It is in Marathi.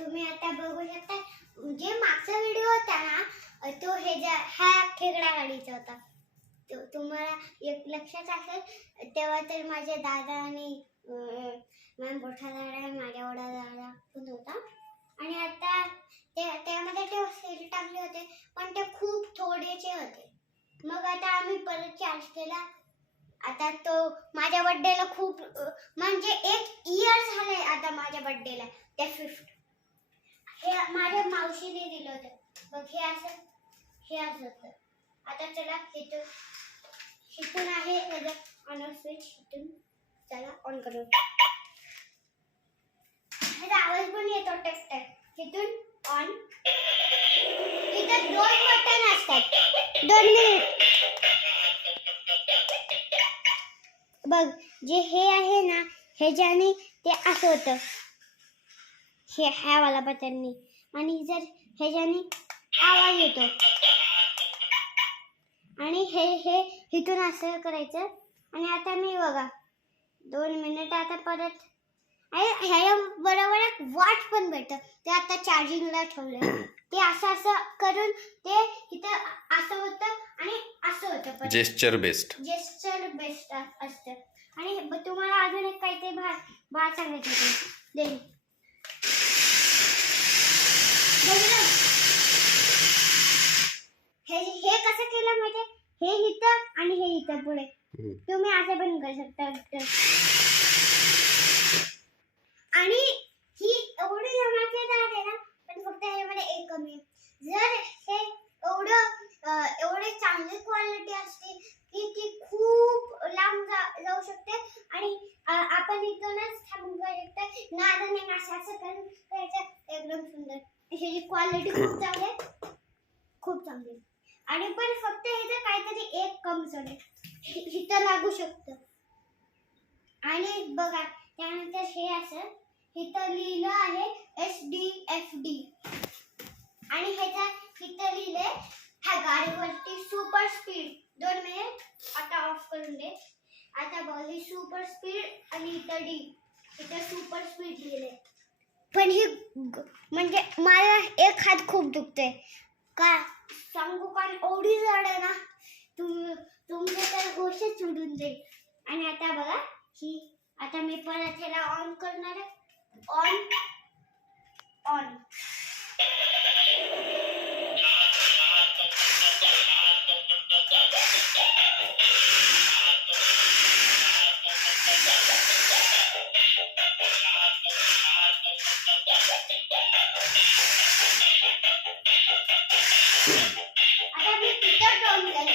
तुम्ही आता बघू शकता जे मागचा व्हिडिओ होता ना तो ह्या खेकडा गाडीचा होता. तुम्हाला एक लक्षात असेल तेव्हा तर माझे दादा आणि माझा मोठा दादा माझ्या एवढा दादा पण होता. आणि आता त्यामध्ये ते सेल टाकले होते पण ते खूप थोडेसे होते. मग आता आम्ही परत चार्ज केला. आता तो माझ्या बर्थडेला खूप म्हणजे 1 इयर झालंय आता माझ्या बर्थडेला. ते 5th हे माझ्या मावशीने दिलं होतं बघ. हे असं होतं. आता चला इथून आहे ऑन स्विच. इथून चला ऑन करू. ह्याचा आवाज पण येतो टक टक. इथून ऑन. इथे 2 बटन असतात. 2 मिनिट बघ. जे हे आहे ना ह्याच्याने ते असं होतं ह्या वाला बटननी. आणि जर ह्याच्याने आवाज येतो. आणि हे इथून असं करायचं. आणि आता मी बघा 2 मिनिट आता परत ह्या बरोबर एक वॉच पण भेटतं. ते आता चार्जिंगला ठेवलंय. ते असं करून ते इथं असं होतं आणि असं होतं. जेस्चर बेस्ड असतं. आणि तुम्हाला अजून एक काहीतरी भाग सांगायचं होतं. हे कसं केलं माहितीये. हे इथं आणि हे इथं पुढे. तुम्ही असं पण करू शकता. आणि ही एवढी धमाकेदार आहे ना पण फक्त ह्यामध्ये एक कमी आहे. जर हे एवढे चांगली क्वालिटी असते की ती खूप लांब जाऊ शकते. आणि आपण इथूनच थांबू शकतो. नादाने असं करायचं. एकदम सुंदर. ह्याची क्वालिटी खूप चांगली आहे. खूप चांगली. आणि पण फक्त ह्याचं काहीतरी एक कमी आहे. इथं लागू शकतं. आणि बघा त्यानंतर हे असं इथं लिहिलं आहे SDFD. आणि ह्याच्या इथं लिहिलंय ह्या गाडीवरती सुपर स्पीड. 2 मिनिट आता ऑफ करून दे. आता बघ ही सुपर स्पीड आणि इथं इथं सुपर स्पीड लिहिलंय. पण ही म्हणजे मला एक हात खूप दुखतोय. का सांगू का एवढी जड आहे ना तुमचे तर गोष्ट उडून जाईल. आणि आता बघा आता मी परत ह्याला ऑन करणार आहे. ऑन. आता मी तिथं ऑन केलं.